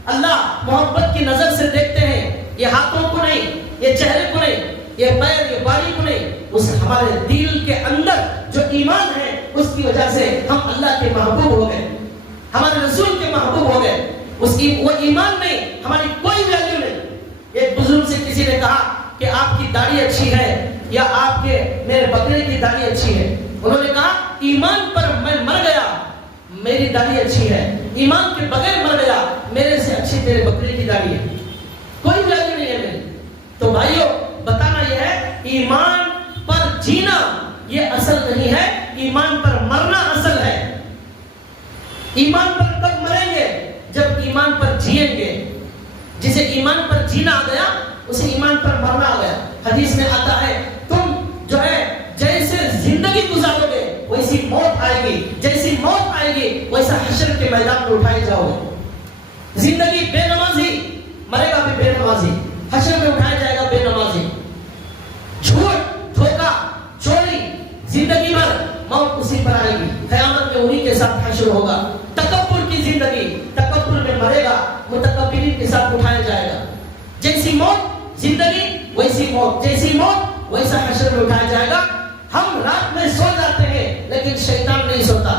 اللہ محبت کی نظر سے دیکھتے ہیں. یہ ہاتھوں کو نہیں، یہ چہرے کو نہیں، یہ پیر، یہ باڈی کو نہیں، اس ہمارے دل کے اندر جو ایمان ہے اس کی وجہ سے ہم اللہ کے محبوب ہو گئے، ہمارے رسول کے محبوب ہو گئے. وہ ایمان نہیں، ہماری کوئی ویلیو نہیں. ایک بزرگ سے کسی نے کہا کہ آپ کی داڑھی اچھی ہے یا آپ کے میرے بکرے کی داڑھی اچھی ہے. انہوں نے کہا ایمان پر میں مر گیا، میری داڑھی اچھی ہے. ایمان کے بغیر مر گیا، میرے سے اچھی تیرے بکرے کی داڑھی ہے. کوئی ویلیو نہیں ہے میری. تو بھائیوں، بتانا یہ ہے ایمان پر جینا یہ اصل نہیں ہے، ایمان پر مرنا اصل ہے. ایمان پر کب مریں گے؟ جب ایمان پر جیئیں گے. جسے ایمان پر جینا آ گیا اسے ایمان پر مرنا آ گیا. حدیث میں آتا ہے تم جو ہے جیسے زندگی گزارو گے ویسی موت آئے گی، جیسی موت آئے گی ویسا حشر کے میدان میں اٹھائے جاؤ گے. زندگی بے نمازی، مرے گا بھی بے نمازی، حشر میں اٹھایا جائے گا بے نمازی. جھوٹ، دھوکہ، چوری، زندگی بھر موت اسی پر آئے گی. قیامت میں انہی کے ساتھ حشر ہوگا. تکبر کی زندگی، تکبر میں مرے گا، متکبرین کے ساتھ اٹھایا جائے گا. جیسی موت زندگی ویسی موت، جیسی موت ویسا حشر میں اٹھایا جائے گا. ہم رات میں سو جاتے ہیں لیکن شیطان نہیں سوتا.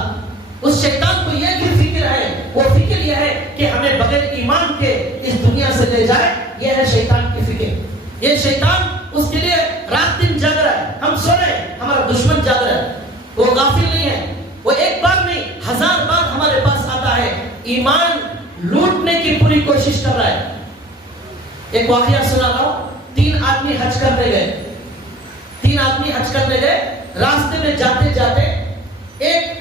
اس شیطان کو یہ بھی فکر ہے، وہ فکر یہ ہے کہ ہمیں بغیر ایمان کے اس دنیا سے لے جائے. یہ ہے شیطان کی فکر. یہ شیطان اس کے لیے رات دن جاگ رہا ہے. ہم سو رہے ہیں، ہمارا دشمن جاگ رہا ہے. وہ غافل نہیں ہے، وہ ایک بار نہیں 1000 بار ہمارے پاس آتا ہے، ایمان لوٹنے کی پوری کوشش کر رہا ہے. ایک واقعہ سنا رہا ہوں. 3 آدمی حج کرنے گئے. 3 آدمی حج کرنے گئے. راستے میں جاتے جاتے ایک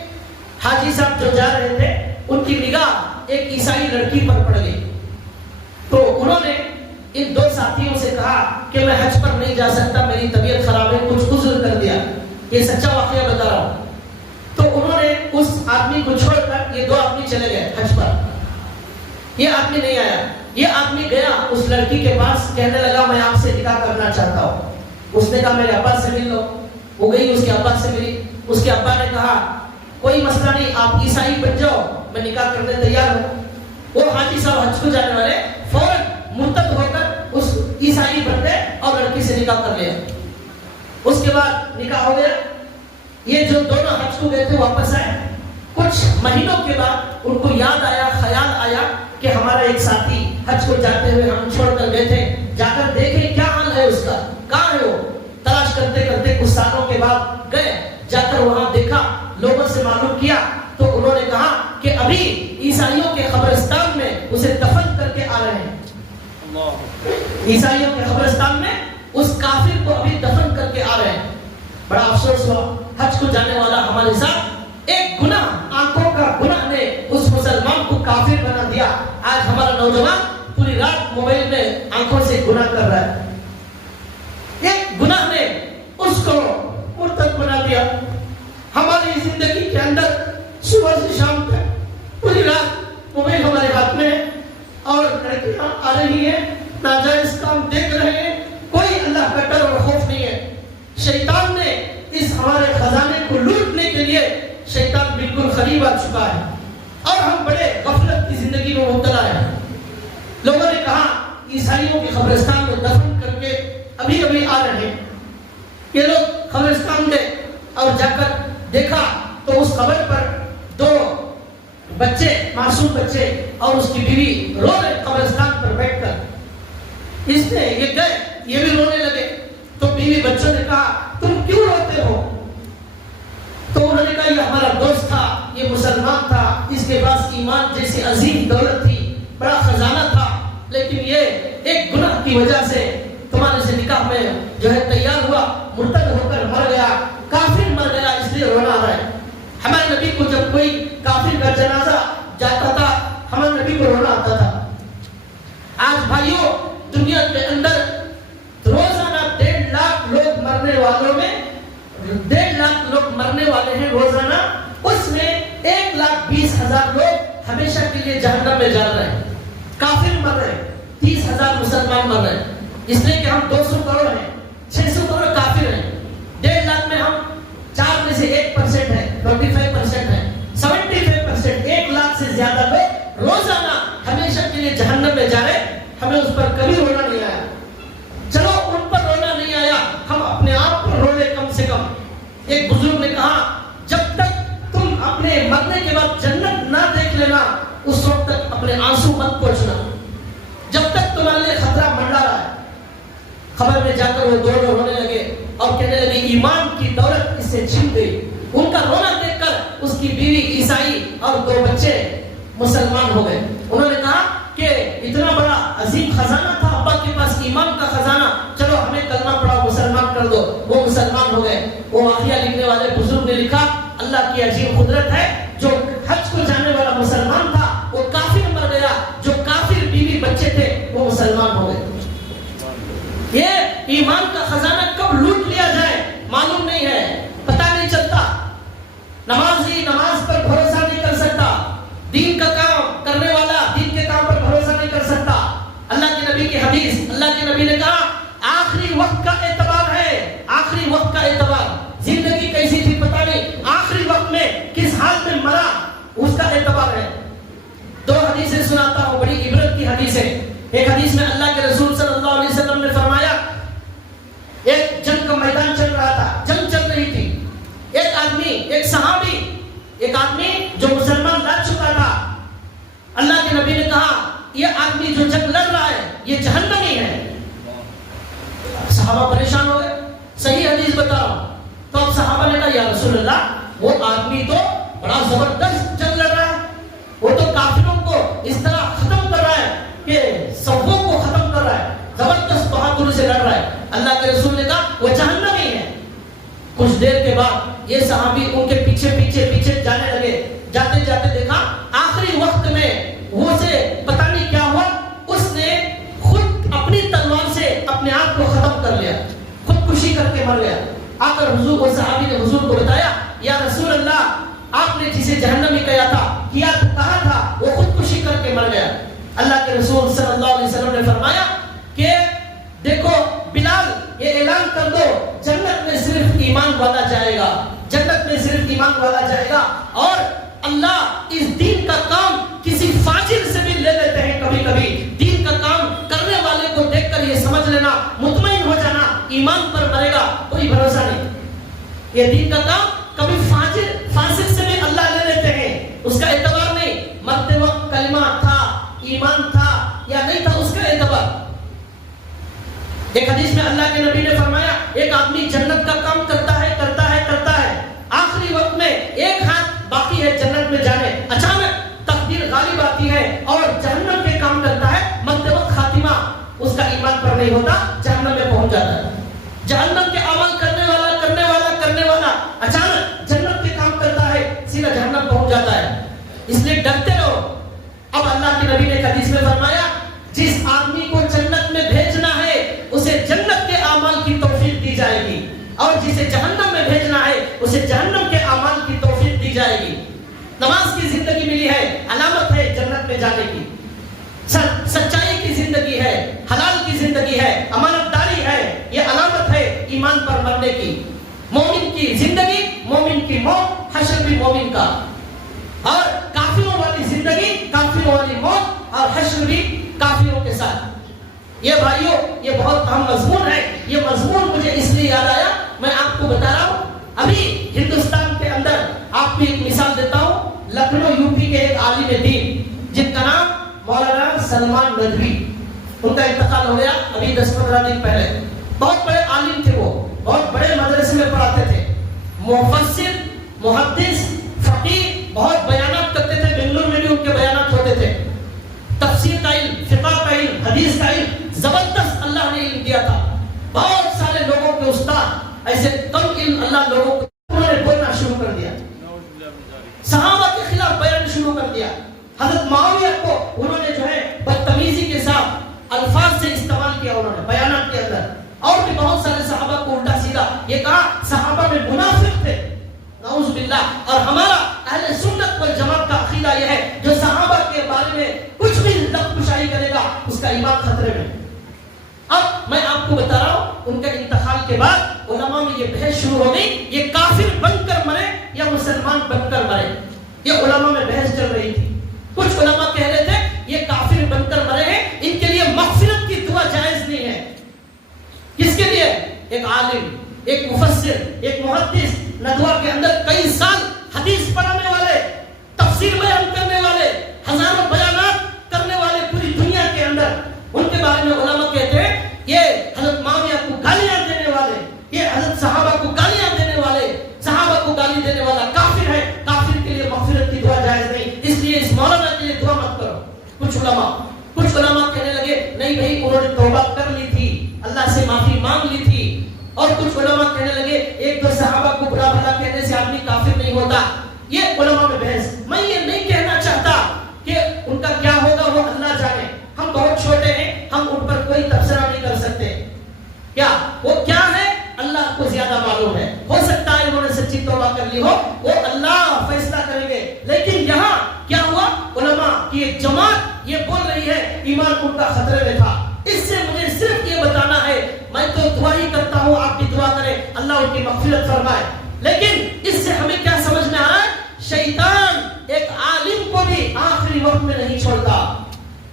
حاجی صاحب جو جا رہے تھے ان کی نگاہ ایک عیسائی لڑکی پر پڑ گئی. تو انہوں نے ان 2 ساتھیوں سے کہا کہ میں حج پر نہیں جا سکتا، میری طبیعت خراب ہے، کچھ عذر کر دیا. یہ سچا واقعہ بتا رہا ہوں. تو انہوں نے اس آدمی کو چھوڑ کر یہ 2 آدمی چلے گئے حج پر. یہ آدمی نہیں آیا. یہ آدمی گیا اس لڑکی کے پاس، کہنے لگا میں آپ سے نکاح کرنا چاہتا ہوں. اس نے کہا میرے ابا سے مل لو. وہ گئی اس کے ابا سے ملی. اس کے ابا نے کہا کوئی مسئلہ نہیں، آپ عیسائی بن جاؤ، میں نکاح کرنے تیار ہوں. وہ حاجی صاحب حج کو جانے والے فوراً مرتد ہو کر اس عیسائی بن گئے اور لڑکی سے نکاح کر لیا. اس کے بعد نکاح ہو گیا. یہ جو دونوں حج کو گئے تھے واپس آئے. کچھ مہینوں کے بعد ان کو یاد آیا، خیال آیا کہ ہمارا ایک ساتھی حج کو جاتے ہوئے ہم چھوڑ کر گئے تھے، جا کر دیکھیں کیا حال ہے اس کا، کہاں ہے وہ؟ تلاش کرتے کرتے کچھ سالوں کے بعد گئے، جا کر وہاں دیکھا، لوگوں سے معلوم کیا تو انہوں نے کہا کہ ابھی عیسائیوں کے قبرستان میں اسے دفن کر کے آ رہے ہیں۔ عیسائیوں کے قبرستان میں اس کافر کو ابھی دفن کر کے آ رہے ہیں۔ بڑا افسوس ہوا، حج کو جانے والا ہمارے ساتھ ایک گناہ، آنکھوں کا گناہ نے اس مسلمان کو کافر بنا دیا۔ آج ہمارا نوجوان پوری رات موبائل میں آنکھوں سے گناہ کر رہا ہے، ایک گناہ نے اس کو مرتد بنا دیا۔ ہماری زندگی کے اندر صبح سے شام تک پوری رات موبائل ہمارے ہاتھ میں ہے اور لڑکیاں آ رہی ہیں، ناجائز کام دیکھ رہے ہیں، کوئی اللہ کا ڈر اور خوف نہیں ہے۔ شیطان نے اس ہمارے خزانے کو لوٹنے کے لیے شیطان بالکل قریب آ چکا ہے اور ہم بڑے غفلت کی زندگی میں مبتلا ہیں۔ لوگوں نے کہا عیسائیوں کے قبرستان میں دفن کر کے ابھی ابھی آ رہے ہیں۔ یہ لوگ قبرستان گئے اور جا کر دیکھا تو اس قبر پر دو بچے، معصوم بچے اور اس کی بیوی رو رہے قبرستان پر بیٹھ کر۔ اس نے یہ گئے، یہ بھی رونے لگے تو بیوی بچوں نے کہا تم کیوں روتے ہو؟ تو انہوں نے کہا یہ ہمارا دوست تھا، یہ مسلمان تھا، اس کے پاس ایمان جیسی عظیم دولت تھی، بڑا خزانہ تھا، لیکن یہ ایک گناہ کی وجہ سے تمہارے سے نکاح میں جو ہے تیار ہوا، مرتد ہو کر مر گیا، کافر مر گیا، اس لیے رونا آ رہا ہے۔ ہمارے نبی کو جب کوئی کافر کا جنازہ جاتا تھا ہمارے نبی کو رونا آتا تھا۔ آج بھائیوں دنیا کے اندر روزانہ 1.5 لاکھ لوگ مرنے والوں میں 1.5 لاکھ لوگ مرنے والے ہیں روزانہ، اس میں 1,20,000 لوگ ہمیشہ کے لیے جہنم میں جا رہے ہیں، کافر مر رہے ہیں، 30,000 مسلمان مر رہے ہیں، اس لیے کہ ہم 200 کروڑ ہیں، 600 کروڑ کافر ہیں۔ 1.5 لاکھ میں ہم 4 میں سے 1% ہے، 25% ہے، 75%، 1 لاکھ سے زیادہ لوگ روزانہ ہمیشہ کے لیے جہنم میں جا رہے ہیں۔ ہمیں اس پر کبھی رونا نہیں آیا، چلو ان پر رونا نہیں آیا، ہم اپنے آپ پر رو لیں کم سے کم۔ ایک بزرگ نے کہا جب تک تم اپنے مرنے کے بعد جنت نہ دیکھ لینا اس وقت تک اپنے آنسو مت پوچھنا، جب تک تمہارے لیے خطرہ منڈا رہا ہے۔ خبر میں جا کر وہ دو رونے لگے اور کہنے لگے ایمان کی دولت اس سے چھن گئی۔ ان کا رونا دیکھ کر اس کی بیوی عیسائی اور 2 بچے مسلمان ہو گئے۔ انہوں نے کہا کہ اتنا بڑا عظیم خزانہ تھا ابا کے پاس، ایمان کا خزانہ، چلو ہمیں کلمہ پڑھاؤ، مسلمان کر دو۔ وہ مسلمان ہو گئے۔ وہ واقعہ لکھنے والے بزرگ نے لکھا اللہ کی عجیب قدرت ہے، جو حج کو جانے والا مسلمان تھا وہ کافر مر گیا، جو کافر بیوی بچے تھے وہ مسلمان ہو گئے۔ یہ ایمان کا خزانہ کب لوٹ لیا جائے معلوم نہیں ہے، پتہ نہیں چلتا۔ نمازی نماز پر بھروسہ نہیں کر سکتا، دین کا کام کرنے والا دین کے کام پر بھروسہ نہیں کر سکتا۔ اللہ کے نبی کی حدیث، اللہ کے نبی نے کہا آخری وقت کا اعتبار ہے، آخری وقت کا اعتبار، زندگی کیسی تھی پتہ نہیں، آخری وقت میں کس حال میں مرا اس کا اعتبار ہے۔ 2 حدیثیں سناتا ہوں، بڑی عبرت کی حدیثیں۔ ایک حدیث میں اللہ کے رسول صلی اللہ علیہ وسلم نے فرمایا، ایک جنگ کا میدان چل رہا تھا، جنگ چل رہی تھی، ایک آدمی، ایک صحابی، ایک آدمی جو مسلمان لڑ چکا تھا، اللہ کے نبی نے کہا یہ آدمی جو جنگ لڑ رہا ہے یہ جہنمی ہے۔ صحابہ پریشان ہو گئے، صحیح حدیث بتا رہا ہوں۔ تو اب صحابہ نے کہا یا رسول اللہ وہ آدمی تو بڑا زبردست جنگ لڑ رہا ہے، وہ تو کافروں کو اس طرح ختم کر رہا ہے کہ صفوں کو ختم کر رہا ہے، زبردست بہادری سے لڑ رہا ہے۔ اللہ کے رسول نے کہا وہ جہنمی ہے۔ کچھ دیر کے بعد یہ صحابی ان کے پیچھے پیچھے پیچھے جانے لگے، جاتے جاتے دیکھا آخری وقت میں وہ سے پتہ نہیں کیا ہوا، اس نے خود اپنی تلوار سے اپنے آپ کو ختم کر لیا، خودکشی کر کے مر گیا۔ آ کر حضور کو صحابی نے حضور کو بتایا یا رسول اللہ آپ نے جسے جہنمی کہا تھا کیا کہا تھا وہ خودکشی کر کے مر گیا۔ اللہ کے رسول صلی اللہ علیہ وسلم نے فرمایا کہ دیکھو بلال یہ اعلان کر دو جنت میں صرف ایمان والا جائے گا، جنت میں صرف ایمان والا جائے گا، اور اللہ اس دین کا کام کسی فاجر سے بھی لے لیتے ہیں کبھی کبھی۔ دین کا کام کرنے والے کو دیکھ کر یہ سمجھ لینا، مطمئن ہو جانا ایمان پر مرے گا، کوئی بھروسہ نہیں۔ یہ دین کا کام کبھی فاجر فاسق سے بھی اللہ لے لیتے ہیں، اس کا اعتبار نہیں، مرتے وقت کلمہ تھا، ایمان تھا یا نہیں تھا، اس کا معتبر. ایک حدیث میں اللہ کے نبی نے فرمایا ایک آدمی جنت کا کام کرتا ہے آخری وقت میں ایک ہاتھ باقی ہے جنت میں جانے, اچانک تقدیر غالب آتی ہے اور جہنم کے کام کرتا ہے, مرتے وقت خاتمہ اس کا ایمان پر نہیں ہوتا, جہنم میں پہنچ جاتا ہے. جہنم کے عمل کرنے والا اچانک جنت کے کام کرتا ہے, سیدھا جہنم پہنچ جاتا ہے. اس لیے ڈرتے رہو. اب اللہ کے نبی نے حدیث میں فرمایا جس آدمی کو جنت میں بھیجنا ہے اسے جنت کے اعمال کی توفیق دی جائے گی, اور جسے جہنم میں بھیجنا ہے اسے جہنم کے اعمال کی توفیق دی جائے گی. نماز کی زندگی ملی ہے, علامت ہے جنت میں جانے کی. سچائی کی زندگی ہے, حلال کی زندگی ہے, امانت داری ہے, یہ علامت ہے ایمان پر مرنے کی. مومن کی زندگی, مومن کی موت, حشر بھی مومن کا. اور کافروں والی زندگی, کافروں والی موت, اور حشر بھی کافروں کے ساتھ. یہ بھائیوں یہ بہت اہم مضمون ہے. یہ مضمون مجھے اس لیے یاد آیا, میں آپ کو بتا رہا ہوں. ابھی ہندوستان کے اندر آپ کو ایک مثال دیتا ہوں. لکھنؤ یوپی کے ایک عالم دین جن کا نام مولانا سلمان ندوی, ان کا انتقال ہو گیا ابھی 10-15 دن پہلے. بہت بڑے عالم تھے, وہ بہت بڑے مدرسے میں پڑھاتے تھے, مفسر, محدث, فقیہ, بہت بیانات کرتے تھے. بنگلور میں بھی ان کے بیانات ہوتے تھے. تفسیر کا علم, فقہ کا علم, حدیث کا علم, زبردست اللہ نے علم دیا تھا. بہت سارے لوگوں کے استاد, ایسے کم علم اللہ لوگوں کو, انہوں نے بولنا شروع کر دیا, صحابہ کے خلاف بیان شروع کر دیا. حضرت معاویہ کو انہوں نے جو ہے بدتمیزی کے ساتھ الفاظ سے استعمال کیا انہوں نے بیانات کے اندر. اور بھی بہت سارے صحابہ کو الٹا سیدھا یہ کہا صحابہ میں منافق تھے, نعوذ باللہ. اور ہمارا اہل سنت والجماعت کا عقیدہ یہ ہے جو صحابہ کے بارے میں کچھ بھی لفظ کشائی کرے گا اس کا ایمان خطرے میں. اب میں آپ کو بتا رہا ہوں ان کے انتقال کے بعد علماء میں یہ بحث شروع ہو گئی, یہ کافر بن کر مرے یا مسلمان بن کر مرے. یہ علماء میں بحث چل رہی تھی. کچھ علماء کہہ رہے تھے یہ کافر بن کر مرے ہیں, ان کے لیے مغفرت کی دعا جائز نہیں ہے. کس کے لیے؟ ایک عالم, ایک مفسر, ایک محدث, ندوہ کے اندر کئی سال حدیث پڑھانے والے, تفسیر بیان کرنے والے, ہزاروں بیانات کرنے والے پوری دنیا کے اندر, ان کے بارے میں علماء کہتے ہیں یہ حضرت معاویہ کو گالیاں دینے والے, یہ حضرت صحابہ کو گالیاں دینے والے, صحابہ کو گالی دینے والا کافر ہے, کافر کے لیے مغفرت کی دعا جائز نہیں, اس لیے اس مولانا کے لیے دعا مت کرو. کچھ علماء کہنے لگے نہیں بھائی انہوں نے توبہ کر لی تھی, اللہ سے معافی مانگ لی تھی. اور کچھ علماء کہنے لگے ایک دو صحابہ کو برا بھلا کہنے سے آدمی کافر نہیں ہوتا. یہ علماء میں بحث. میں یہ نہیں کہنا چاہتا کہ ان کا کیا ہوگا وہ اللہ جانے, ہم بہت چھوٹے ہیں, ہم ان پر کوئی تبصرہ نہیں کر سکتے. کیا وہ کیا ہے اللہ کو زیادہ معلوم ہے. ہو سکتا ہے انہوں نے سچی توبہ کر لی ہو, وہ اللہ فیصلہ کریں گے. لیکن یہاں کیا ہوا, علماء کی ایک جماعت یہ بول رہی ہے ایمان ان کا خطرے میں تھا. اس سے مجھے صرف یہ بتانا ہے, میں تو دعا ہی کرتا ہوں, آپ بھی دعا کریں اللہ ان کی مغفرت فرمائے. لیکن اس سے ہمیں کیا سمجھ میں آ رہا ہے, شیطان ایک عالم کو بھی آخری وقت میں نہیں چھوڑتا,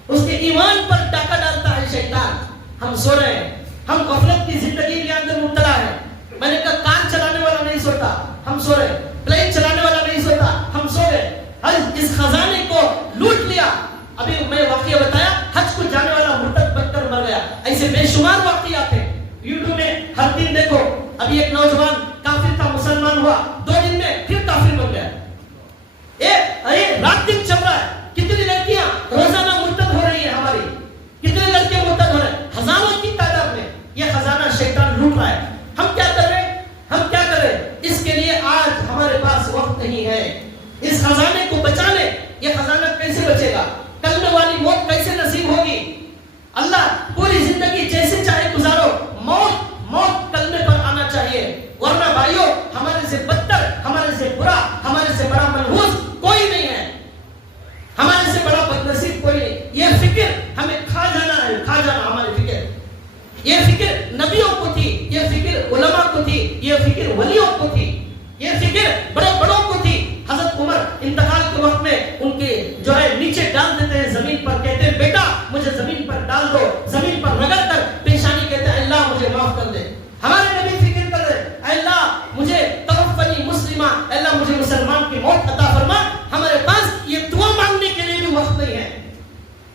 اس کے ایمان پر ڈاکہ ڈالتا ہے شیطان. ہم سو رہے ہیں, ہم غفلت کی زندگی کے اندر مبتلا ہے. میں نے کہا کار چلانے والا نہیں سوتا, ہم سو رہے. پلین چلانے والا نہیں سوتا, ہم سو گئے. اس خزانے کو لوٹ لیا. ابھی میں واقعہ بتایا, حج کو جانے والا مرتد بن کر مر گیا. ایسے بے شمار واقعات ہیں یوٹیوب میں ہر دن دیکھو. ابھی ایک نوجوان کافر تھا, مسلمان ہوا, 2 دن میں پھر کافر بن گیا. رات دن چل رہا ہے. کتنی لڑکیاں روزانہ مرتد ہو رہی ہیں ہماری, کتنے لڑکے مرتد ہو رہے ہیں, ہزاروں کی تعداد میں. یہ خزانہ شیطان لوٹ رہا ہے. ہم کیا کر رہے ہیں, ہم کیا کریں, اس کے لیے آج ہمارے پاس وقت نہیں ہے. اس خزانے کو بچا لے. یہ خزانہ کیسے بچے گا, کلمے والی موت کیسے نصیب ہوگی. اللہ پوری زندگی جیسے چاہے گزارو, موت کلمے پر آنا چاہیے. ورنہ بھائیوں ہمارے سے بدتر, ہمارے سے برا, ہمارے سے بڑا منحوس کوئی نہیں ہے, ہمارے سے بڑا بدنصیب کوئی نہیں. یہ فکر ہمیں کھا جانا ہے, کھا جانا ہماری فکر. یہ فکر نبیوں کو تھی, یہ فکر علماء کو تھی, یہ فکر ولیوں کو تھی, یہ فکر بڑوں کو تھی. حضرت عمر انتقال کے وقت میں ان کے جو ہے نیچے ڈال دیتے ہیں زمین پر, کہتے ہیں بیٹا مجھے زمین پر ڈال دو, زمین پر رگڑ کر پیشانی کہتے ہیں اللہ مجھے معاف کر دے. ہمارے نبی فکر کر رہے اللہ مجھے توفنی مسلمہ, اللہ مجھے مسلمان کی موت عطا فرما. ہمارے پاس یہ دعا مانگنے کے لیے بھی وقت نہیں ہے,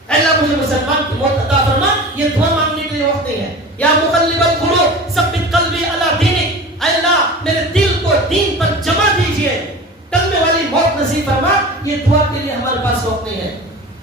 اللہ مجھے مسلمان کی موت عطا فرما. یہ دعا کے لیے ہمارے پاس وقت نہیں ہے.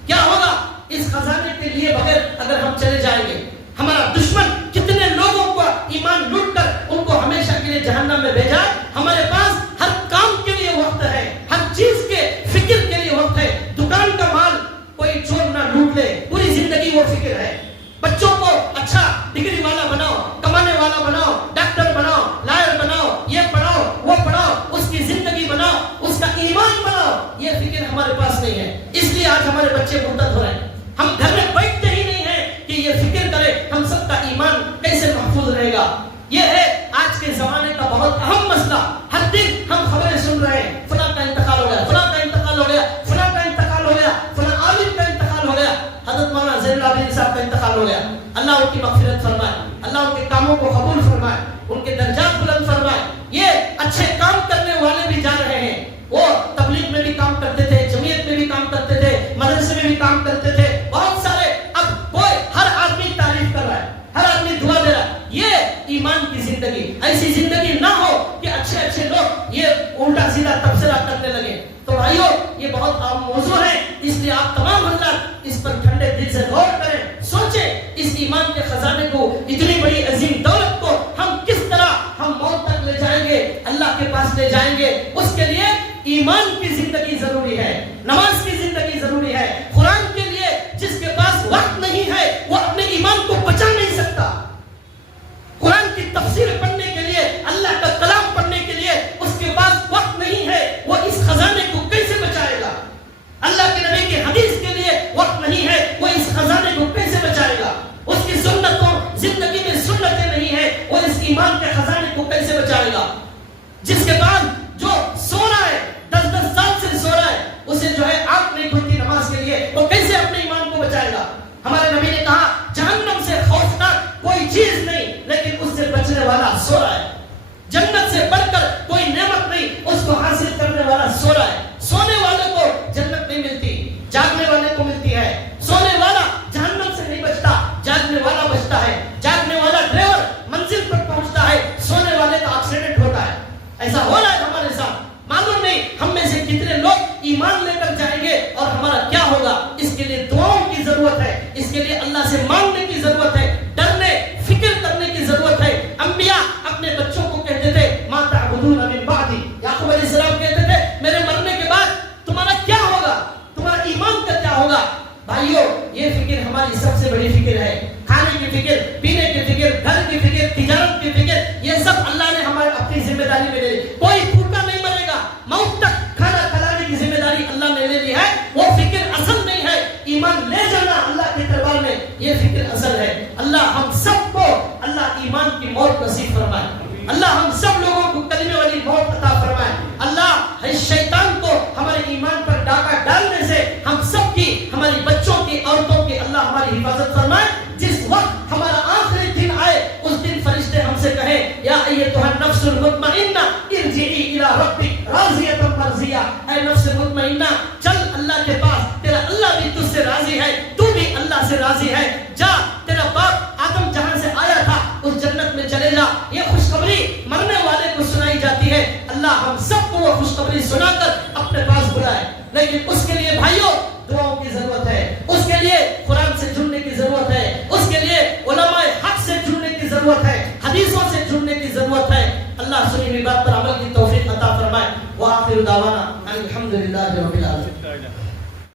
کیا ہوگا اس خزانے کے لیے بغیر اگر ہم چلے جائیں گے؟ ہمارا دشمن کتنے لوگوں کو ایمان لوٹ کر ان کو ہمیشہ کے لیے جہنم میں بھیجا. ہمارے پاس ہر کام کے لیے وقت ہے, ہر چیز کے فکر کے لیے وقت ہے. دکان کا مال کوئی چور نہ لوٹ لے, پوری زندگی وہ فکر ہے. بچوں کو اچھا ڈگری والا بناؤ, کمانے والا بناؤ, ڈاکٹر بناؤ, لائر بناؤ, یہ پڑھاؤ وہ پڑھاؤ, اس کی زندگی بناؤ, اس کا ایمان بناؤ. یہ فکر ہمارے پاس نہیں ہے, اس لیے آج ہمارے بچے مرتد ہو رہے ہیں. ہم گھر میں بیٹھتے ہی نہیں ہیں کہ یہ فکر کرے ہم سب کا ایمان کیسے محفوظ رہے گا. یہ ہے آج کے زمانے کا بہت اہم مسئلہ. ہر دن ہم خبریں سن رہے ہیں, فلاں کا انتقال ہو گیا, فلاں کا انتقال ہو گیا, فلاں کا انتقال ہو گیا, فلاں عالم کا انتقال ہو گیا. حضرت مولانا زین العابدین صاحب کا انتقال ہو گیا. اللہ ان کی مغفرت فرمائے, اللہ ان کے کاموں کو قبول فرمائے, ان کے درجات بلند فرمائے. یہ اچھے کام کرنے والے بھی جا رہے ہیں. وہ تبلیغ میں بھی کام کرتے تھے, جمعیت میں بھی کام کرتے تھے, مدرسے میں بھی کام کرتے تھے, بہت سارے. اب کوئی ہر آدمی تعریف کر رہا ہے, ہر آدمی دعا دے رہا ہے. یہ ایمان کی زندگی, ایسی زندگی نہ ہو کہ اچھے اچھے لوگ یہ الٹا سیدھا تبصرہ کرنے لگے. تو بھائیو یہ بہت اہم موضوع ہے, اس لیے آپ تمام حضرات اس پر ٹھنڈے دل سے غور کریں, سوچیں اس ایمان کے خزانے کو, اتنی بڑی عظیم دولت کو ہم کس طرح ہم موت تک لے جائیں گے, اللہ کے پاس لے جائیں گے. اس کے لیے ایمان کی زندگی ضروری ہے, نماز کی زندگی ضروری ہے. قرآن کے لیے جس کے پاس وقت نہیں ہے وہ اپنے ایمان کو بچا نہیں سکتا. قرآن کی تفسیر پڑھنے کے لیے, اللہ کا کلام پڑھنے کے لیے اس کے پاس وقت نہیں ہے, وہ اس خزانے کو کیسے بچائے گا؟ اللہ کے نبی کی حدیث کے لیے وقت نہیں ہے, وہ اس خزانے کو کیسے بچائے گا؟ اس کی سنتوں, زندگی میں سنتیں نہیں ہے, وہ اس ایمان کے خزانے کو کیسے بچائے گا؟ جس کے بعد جو سو رہا ہے, 10 سال سے سو رہا ہے, اسے جو ہے آنکھ نہیں کھلتی نماز کے لیے, وہ کیسے اپنے ایمان کو بچائے گا؟ ہمارے نبی نے کہا جہنم سے خوفناک کوئی چیز نہیں, لیکن اس سے بچنے والا سو رہا ہے. جنت سے بڑھ کر کوئی نعمت نہیں, اس کو حاصل کرنے والا سو رہا ہے. سونے والے کو جنت نہیں ملتی, جاگنے والے کو ملتی ہے. سونے والا جہنم سے نہیں بچتا, جاگنے والا بچتا ہے. جاگنے والا ڈرائیور منزل پر پہنچتا ہے, سونے والے کا ایکسیڈنٹ ہوتا ہے. ایسا ہو رہا ہے ہمارے ساتھ. معلوم نہیں ہم میں سے کتنے لوگ ایمان لے کر جائیں گے اور ہمارا کیا ہوگا. اس کے لیے دعاؤں کی ضرورت ہے, اس کے لیے اللہ سے مانگنے کی ضرورت ہے, ڈرنے فکر کرنے کی ضرورت ہے. انبیاء اپنے بچوں کو کہتے تھے ما تعبدون من بعدی. یعقوب علیہ السلام کہتے تھے میرے مرنے کے بعد تمہارا کیا ہوگا, تمہارا ایمان کا کیا ہوگا؟ بھائیو یہ فکر ہماری سب سے بڑی فکر ہے. کھانے کی فکر, پینے کی فکر, گھر کی فکر, تجارت کی فکر, یہ سب اللہ نے ہماری اپنی ذمہ داری میں لے لی. کوئی بھوکا نہیں مرے گا, موت تک کھانا کھلانے کی ذمہ داری اللہ نے لے لی ہے. وہ فکر اصل نہیں ہے, ایمان لے جانا اللہ کے دربار میں, یہ فکر اصل ہے. اللہ ہم سب کو اللہ ایمان کی موت نصیب فرمائے. اللہ ہم سب لوگوں کو کلمے والی موت عطا فرمائے. اللہ شیطان کو ہمارے ایمان پر ڈاکہ ڈالنے سے ہم سب کی, ہماری بچوں کی, عورتوں کی اللہ ہماری حفاظت فرمائے. جس وقت ہمارا آخری دن آئے اس دن فرشتے ہم سے کہیں یا ایتھا النفس المطمئنہ ارجعی الی ربک راضیۃ مرضیہ. اے نفس مطمئنہ چل اللہ کے پاس, تیرا اللہ بھی تجھ سے راضی ہے, تو بھی اللہ سے راضی ہے. جا, تیرا باپ آدم جہاں سے آیا تھا اس جنت میں چلے جا. یہ خوشخبری مرنے والے کو سنائی جاتی ہے. اللہ ہم سب کو وہ خوشخبری سنا کر اپنے پاس بلائے. لیکن اس کے لیے بھائیوں دعاؤں کی ضرورت ہے, اس کے لیے قرآن سے جڑنے کی ضرورت ہے, اس کے لیے علماء حق سے جڑنے کی ضرورت ہے, حدیثوں سے جڑنے کی ضرورت ہے. اللہ سنی ہوئی بات